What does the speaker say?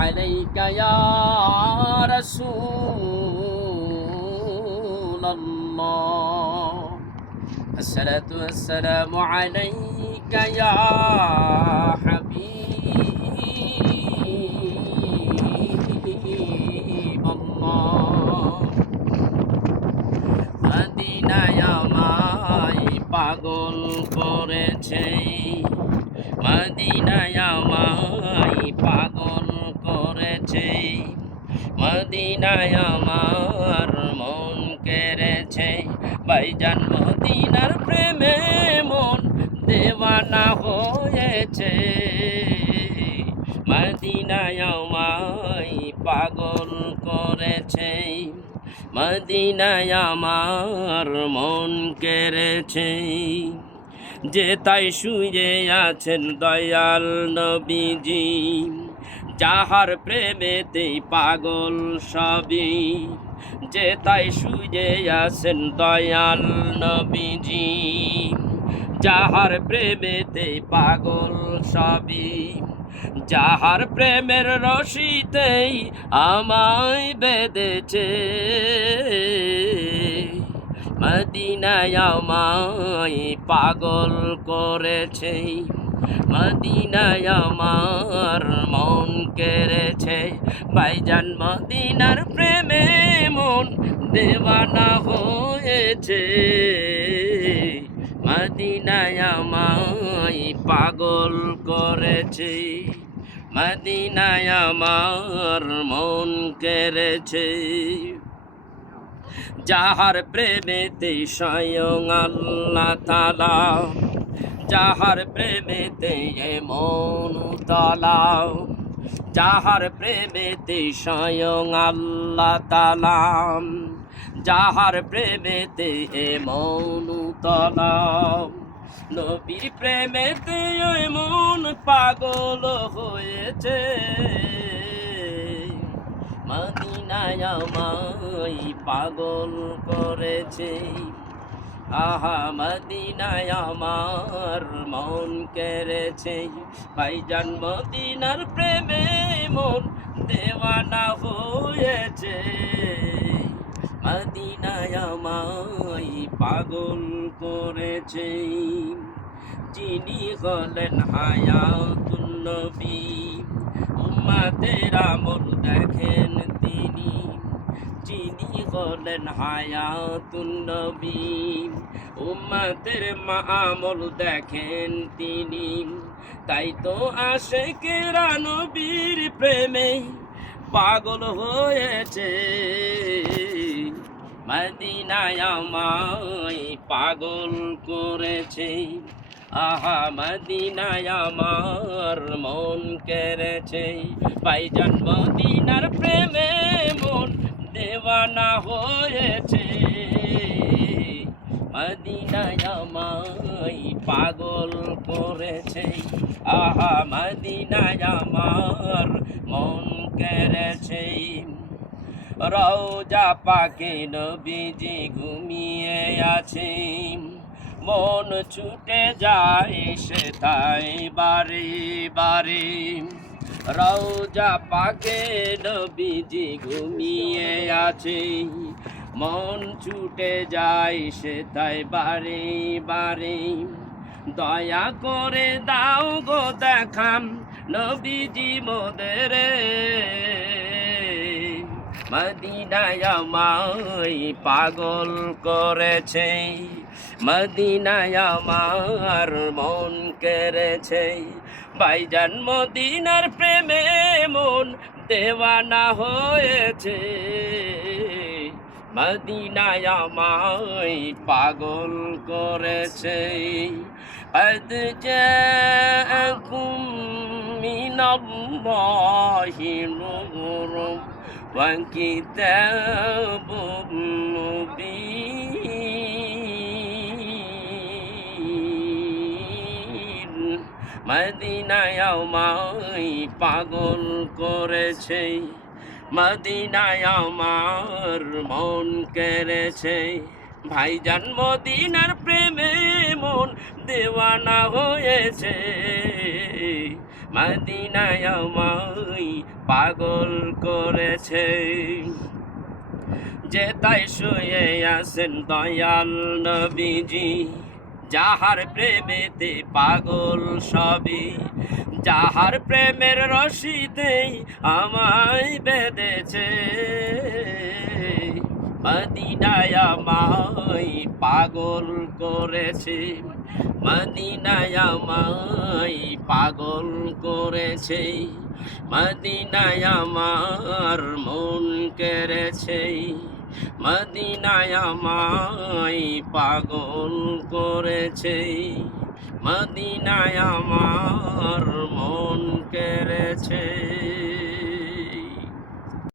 عليك يا رسول الله الصلاة والسلام عليك يا حبيب الله মদিনায় আমায় পাগল করেছে মদিনায় আমায় পাগল করেছে মদিনায় আমার মন কেড়েছে ভাইজান মদিনার প্রেমে মন দেওয়ানা হয়েছে মদিনায় আমায় পাগল করেছে মদিনায় আমার মন কেড়েছে যে তাই শুয়ে আছেন দয়াল নবীজি যাহার প্রেমেতেই পাগল সবই যে তাই শুয়ে আছেন দয়াল নবীজি যাহার প্রেমেতেই পাগল সবই যাহার প্রেমের রশিতেই আমায় বেঁধেছে মদিনায় আমায় পাগল করেছে মদিনায় আমার মন কেড়েছে ভাইজান মদিনার প্রেমে মন দেওয়ানা হয়েছে মদিনায় আমায় পাগল করেছে মদিনায় আমার মন কেড়েছে যাহার প্রেমেতে স্বয়ং আল্লাহ তাআলা যাহার প্রেমেতে মন উতলা যাহার প্রেমেতে স্বয়ং আল্লাহ তাআলা যাহার প্রেমেতে মন উতলা নবীর প্রেমেতে মন পাগল হয়েছে মদিনায় আমায় পাগল করেছে আহা মদিনায় আমার মন কেড়েছে ভাইজান মদিনার প্রেমে মন দেওয়ানা হয়েছে মদিনায় আমায় পাগল করেছে যিনি হলেন হায়াতুন নবী উম্মতের আমল দেখেন তিনি যিনি হলেন হায়াতুন নবী উম্মতের আমল দেখেন তিনি তাই তো আশিকেরা নবীর প্রেমে পাগল হয়েছে মদিনায় আমায় পাগল করেছে আহা মদিনায় আমার মন কেড়েছে ভাইজান মদিনার প্রেমে মন দেওয়ানা হয়েছে মদিনায় আমায় পাগল করেছে আহা মদিনায় আমার মন কেড়েছে রওজা পাকে নবীজি ঘুমিয়ে আছে মন ছুটে যায় সেথায় বারে বারে রওজা পাকে নবীজি ঘুমিয়ে আছে মন ছুটে যায় সেথায় বারে বারে দয়া করে দাও গো দেখাম নবীজি মোদের মদিনায় আমায় পাগল করেছে মদিনায় আমার মন কেড়েছে ভাইজান মদিনার প্রেমে মন দেওয়ানা হয়েছে মদিনায় আমায় পাগল করেছে قد جاءكم من الله نور وكتاب مبين মদিনায় আমায় পাগল করেছে মদিনায় আমার মন কেড়েছে ভাইজান মদিনার প্রেমে মন দেওয়ানা হয়েছে মদিনায় আমায় পাগল করেছে। যে তাই শুয়ে আছেন দয়াল নবীজি, যাহার প্রেমেতে পাগল সবই, যাহার প্রেমের রশিতেই আমায় বেঁধেছে। মদিনায় আমায় পাগল করেছে, মদিনায় আমায় পাগল করেছে, মদিনায় আমার মন কেড়েছে, মদিনায় আমায় পাগল করেছে, মদিনায় আমার মন কেড়েছে।